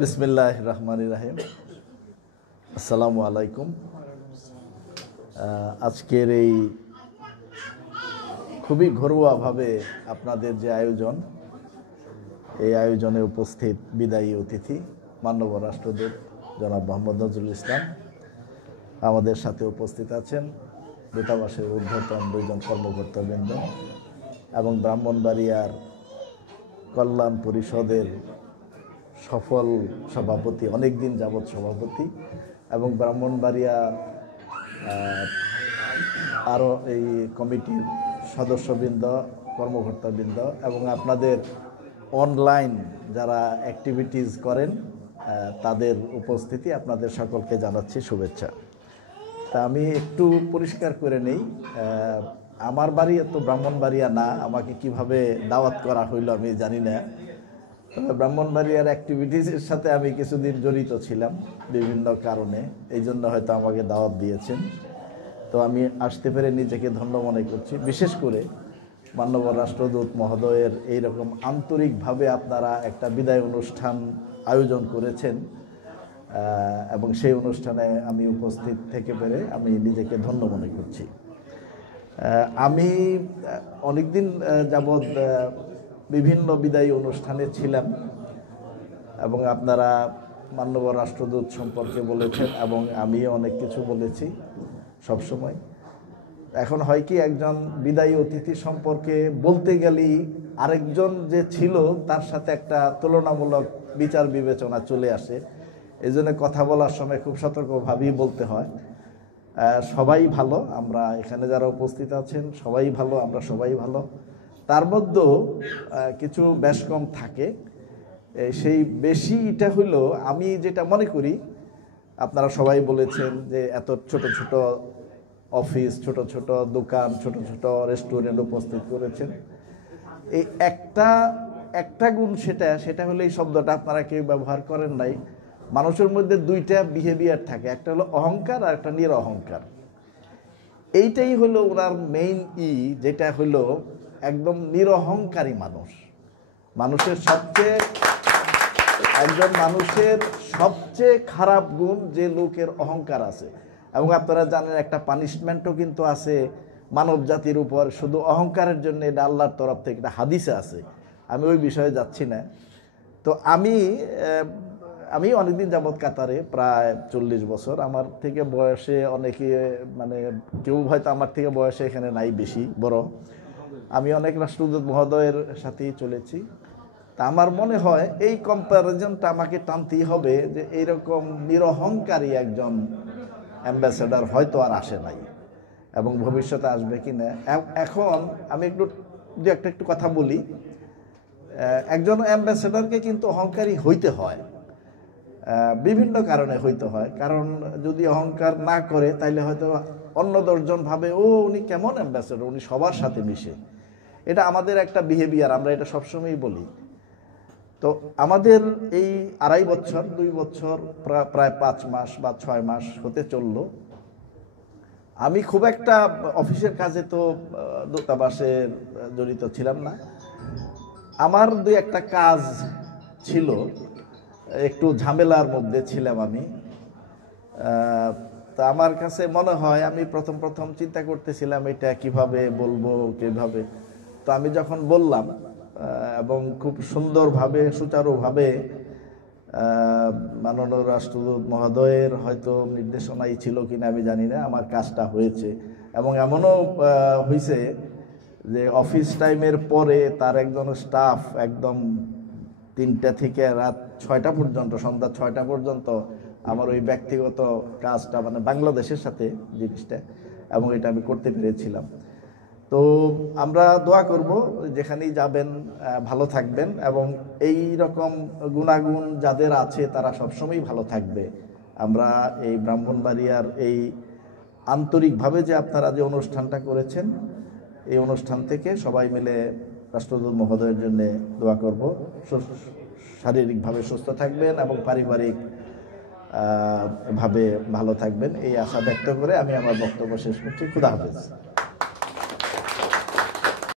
বিসমিল্লাহির রহমানির রহিম। আসসালামু আলাইকুম। আজকের এই খুবই ঘরোয়াভাবে আপনাদের যে আয়োজন, এই আয়োজনে উপস্থিত বিদায়ী অতিথি মাননীয় রাষ্ট্রদূত জনাব মোহাম্মদ নজরুল ইসলাম, আমাদের সাথে উপস্থিত আছেন দূতাবাসের ঊর্ধ্বতন দুইজন কর্মকর্তাবৃন্দ এবং ব্রাহ্মণবাড়িয়ার কল্যাণ পরিষদের সফল সভাপতি, অনেক দিন যাবৎ সভাপতি, এবং ব্রাহ্মণবাড়িয়া আরও এই কমিটির সদস্যবৃন্দ, কর্মকর্তাবৃন্দ এবং আপনাদের অনলাইন যারা অ্যাক্টিভিটিস করেন তাদের উপস্থিতি, আপনাদের সকলকে জানাচ্ছি শুভেচ্ছা। তা আমি একটু পরিষ্কার করে নেই, আমার বাড়ি তো ব্রাহ্মণবাড়িয়া না, আমাকে কিভাবে দাওয়াত করা হইল আমি জানি না। তবে ব্রাহ্মণবাড়িয়ার অ্যাক্টিভিটিসের সাথে আমি কিছুদিন জড়িত ছিলাম বিভিন্ন কারণে, এই জন্য হয়তো আমাকে দাওয়াত দিয়েছেন। তো আমি আসতে পেরে নিজেকে ধন্য মনে করছি। বিশেষ করে মাননীয় রাষ্ট্রদূত মহোদয়ের এইরকম আন্তরিকভাবে আপনারা একটা বিদায় অনুষ্ঠান আয়োজন করেছেন এবং সেই অনুষ্ঠানে আমি উপস্থিত থেকে পেরে আমি নিজেকে ধন্য মনে করছি। আমি অনেকদিন যাবৎ বিভিন্ন বিদায়ী অনুষ্ঠানে ছিলাম এবং আপনারা মাননীয় রাষ্ট্রদূত সম্পর্কে বলেছেন এবং আমি অনেক কিছু বলেছি সবসময়। এখন হয় কি, একজন বিদায়ী অতিথি সম্পর্কে বলতে গেলেই আরেকজন যে ছিল তার সাথে একটা তুলনামূলক বিচার বিবেচনা চলে আসে। এই জন্য কথা বলার সময় খুব সতর্কভাবেই বলতে হয়। সবাই ভালো, আমরা এখানে যারা উপস্থিত আছেন সবাই ভালো, আমরা সবাই ভালো। তার মধ্যেও কিছু বেশ কম থাকে। সেই বেশিটা হইলো আমি যেটা মনে করি, আপনারা সবাই বলেছেন যে এত ছোট ছোট অফিস, ছোট ছোট দোকান, ছোট ছোট রেস্টুরেন্ট উপস্থিত করেছেন। এই একটা গুণ সেটা হলো এই শব্দটা আপনারা কেউ ব্যবহার করেন নাই। মানুষের মধ্যে দুইটা বিহেভিয়ার থাকে, একটা হলো অহংকার আর একটা নিরহংকার। এইটাই হলো ওনার মেইন যেটা হলো একদম নিরহংকারী মানুষ। একজন মানুষের সবচেয়ে খারাপ গুণ যে লোকের অহংকার আছে। এবং আপনারা জানেন একটা পানিশমেন্টও কিন্তু আছে মানব জাতির উপর শুধু অহংকারের জন্য, এটা আল্লাহর তরফ থেকে, এটা হাদিসে আছে। আমি ওই বিষয়ে যাচ্ছি না। তো আমি অনেকদিন যাবৎ কাতারে, প্রায় 40 বছর। আমার থেকে বয়সে অনেকে, মানে কেউ হয়তো আমার থেকে বয়সে এখানে নাই বেশি বড়। আমি অনেক রাষ্ট্রদূত মহোদয়ের সাথেই চলেছি। তা আমার মনে হয় এই কম্প্যারিজনটা আমাকে টানতেই হবে যে এইরকম নিরহংকারী একজন অ্যাম্বাসেডার হয়তো আর আসে নাই এবং ভবিষ্যতে আসবে কি না। এখন আমি একটু কথা বলি। একজন অ্যাম্বাসেডারকে কিন্তু অহংকারী হইতে হয়, বিভিন্ন কারণে হইতে হয়। কারণ যদি অহংকার না করে তাইলে হয়তো অন্য 10 জন ভাবে ও উনি কেমন অ্যাম্বাসেডার, উনি সবার সাথে মিশে। এটা আমাদের একটা বিহেভিয়ার, আমরা এটা সবসময়ই বলি। তো আমাদের এই 2.5 বছর 2 বছর প্রায় 5 মাস বা 6 মাস হতে চলল। আমি খুব একটা অফিসের কাজে তো দূতাবাসে জড়িত ছিলাম না। আমার 2-1টা কাজ ছিল, একটু ঝামেলার মধ্যে ছিলাম আমি। তা আমার কাছে মনে হয়, আমি প্রথম চিন্তা করতেছিলাম এটা কিভাবে বলবো, কিভাবে। তো আমি যখন বললাম এবং খুব সুন্দরভাবে, সুচারুভাবে মাননীয় রাষ্ট্রদূত মহোদয়ের হয়তো নির্দেশনাই ছিল কিনা আমি জানি না, আমার কাজটা হয়েছে। এবং এমনও হয়েছে যে অফিস টাইমের পরে তার একজন স্টাফ একদম 3টা থেকে রাত 6টা পর্যন্ত, সন্ধ্যা 6টা পর্যন্ত আমার ওই ব্যক্তিগত কাজটা, মানে বাংলাদেশের সাথে জিনিসটা, এবং এটা আমি করতে পেরেছিলাম। তো আমরা দোয়া করব যেখানেই যাবেন ভালো থাকবেন এবং এই রকম গুণাগুণ যাদের আছে তারা সবসময় ভালো থাকবে। আমরা এই ব্রাহ্মণবাড়িয়ার এই আন্তরিকভাবে যে আপনারা যে অনুষ্ঠানটা করেছেন, এই অনুষ্ঠান থেকে সবাই মিলে রাষ্ট্রদূত মহোদয়ের জন্য দোয়া করব, শারীরিকভাবে সুস্থ থাকবেন এবং পারিবারিক ভাবে ভালো থাকবেন, এই আশা ব্যক্ত করে আমি আমার বক্তব্য শেষ করছি। খুদা হাফেজ।